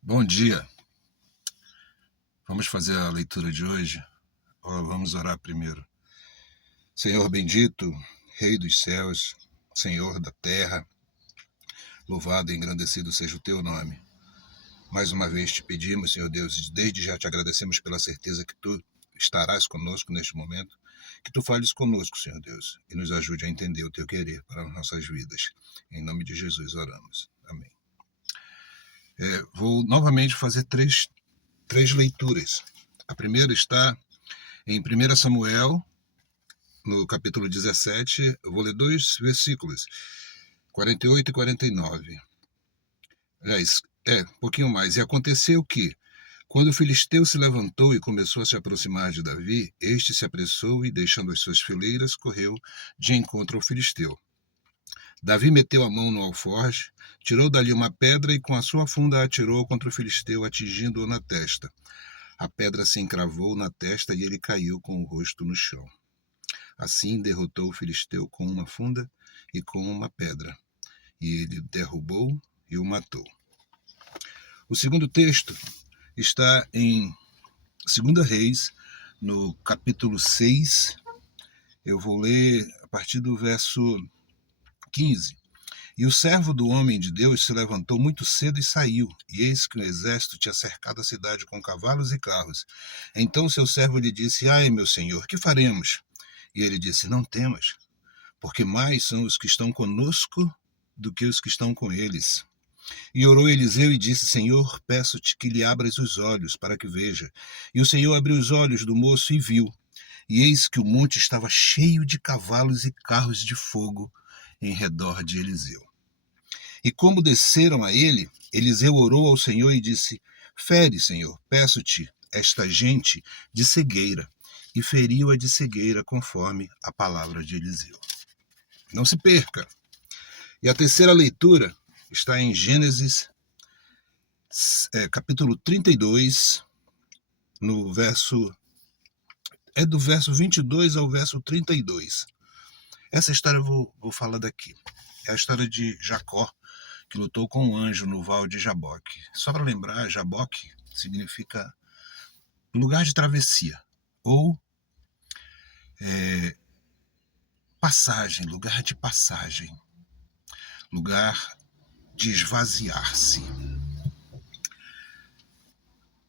Bom dia. Vamos fazer a leitura de hoje? Ou vamos orar primeiro? Senhor bendito, Rei dos céus, Senhor da terra, louvado e engrandecido seja o teu nome. Mais uma vez te pedimos, Senhor Deus, e desde já te agradecemos pela certeza que tu estarás conosco neste momento, que tu fales conosco, Senhor Deus, e nos ajude a entender o teu querer para as nossas vidas. Em nome de Jesus oramos. Amém. Vou novamente fazer três leituras. A primeira está em 1 Samuel, no capítulo 17, eu vou ler 2 versículos, 48 e 49. Aliás, um pouquinho mais. E aconteceu que, quando o filisteu se levantou e começou a se aproximar de Davi, este se apressou e, deixando as suas fileiras, correu de encontro ao filisteu. Davi meteu a mão no alforje, tirou dali uma pedra e com a sua funda a atirou contra o filisteu, atingindo-o na testa. A pedra se encravou na testa e ele caiu com o rosto no chão. Assim derrotou o filisteu com uma funda e com uma pedra, e ele derrubou e o matou. O segundo texto está em 2 Reis, no capítulo 6. Eu vou ler a partir do verso 15. E o servo do homem de Deus se levantou muito cedo e saiu, e eis que o exército tinha cercado a cidade com cavalos e carros. Então seu servo lhe disse: Ai, meu senhor, que faremos? E ele disse: Não temas, porque mais são os que estão conosco do que os que estão com eles. E orou Eliseu e disse: Senhor, peço-te que lhe abras os olhos para que veja. E o Senhor abriu os olhos do moço e viu. E eis que o monte estava cheio de cavalos e carros de fogo em redor de Eliseu. E como desceram a ele, Eliseu orou ao Senhor e disse: Fere, Senhor, peço-te, esta gente de cegueira. E feriu-a de cegueira conforme a palavra de Eliseu. Não se perca. E a terceira leitura está em Gênesis, capítulo 32, no verso... do verso 22 ao verso 32. Essa história eu vou falar daqui. É a história de Jacó, que lutou com um anjo no val de Jaboque. Só para lembrar, Jaboque significa lugar de travessia, ou passagem, lugar de passagem, lugar de esvaziar-se.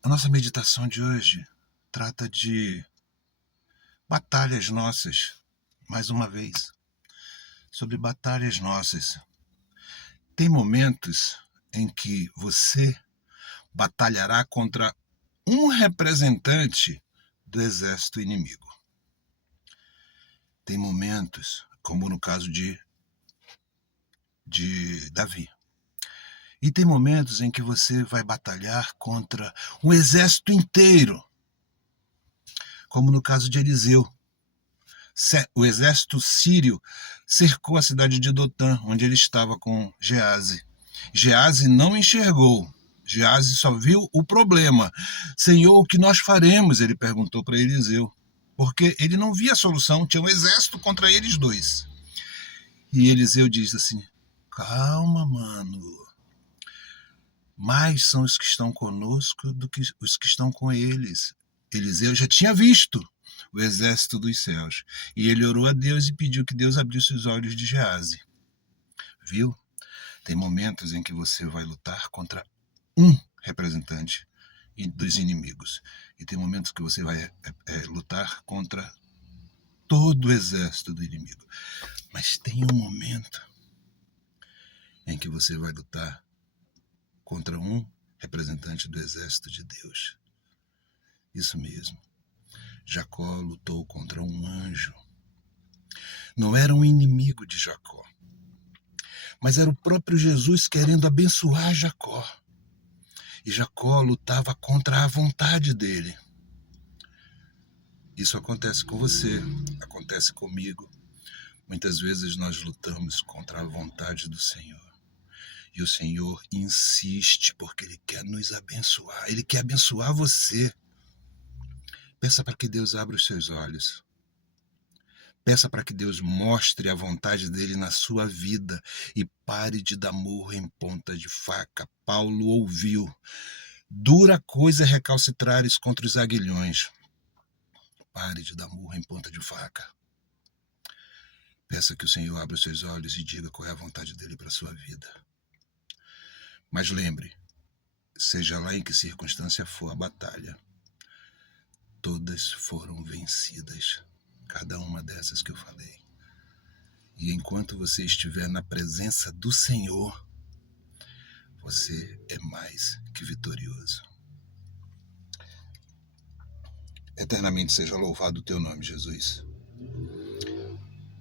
A nossa meditação de hoje trata de batalhas nossas, mais uma vez, sobre batalhas nossas. Tem momentos em que você batalhará contra um representante do exército inimigo. Tem momentos, como no caso de Davi. E tem momentos em que você vai batalhar contra um exército inteiro, como no caso de Eliseu. O exército sírio cercou a cidade de Dotã, onde ele estava com Geazi. Geazi não enxergou. Geazi só viu o problema. Senhor, o que nós faremos? Ele perguntou para Eliseu. Porque ele não via a solução, tinha um exército contra eles dois. E Eliseu diz assim: calma, mano. Mais são os que estão conosco do que os que estão com eles. Eliseu já tinha visto o exército dos céus. E ele orou a Deus e pediu que Deus abrisse os olhos de Geazi. Viu? Tem momentos em que você vai lutar contra um representante dos inimigos. E tem momentos que você vai lutar contra todo o exército do inimigo. Mas tem um momento em que você vai lutar contra um representante do exército de Deus. Isso mesmo. Jacó lutou contra um anjo. Não era um inimigo de Jacó, mas era o próprio Jesus querendo abençoar Jacó. E Jacó lutava contra a vontade dele. Isso acontece com você, acontece comigo. Muitas vezes nós lutamos contra a vontade do Senhor. E o Senhor insiste porque Ele quer nos abençoar. Ele quer abençoar você. Peça para que Deus abra os seus olhos. Peça para que Deus mostre a vontade dele na sua vida e pare de dar murro em ponta de faca. Paulo ouviu: Dura coisa é recalcitrares contra os aguilhões. Pare de dar murro em ponta de faca. Peça que o Senhor abra os seus olhos e diga qual é a vontade dele para a sua vida. Mas lembre, seja lá em que circunstância for a batalha, todas foram vencidas, cada uma dessas que eu falei. E enquanto você estiver na presença do Senhor, você é mais que vitorioso. Eternamente seja louvado o teu nome, Jesus.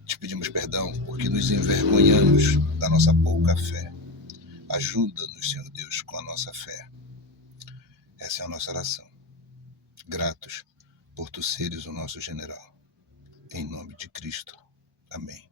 Te pedimos perdão porque nos envergonhamos da nossa pouca fé. Ajuda-nos, Senhor Deus, com a nossa fé. Essa é a nossa oração. Gratos por tu seres o nosso general. Em nome de Cristo. Amém.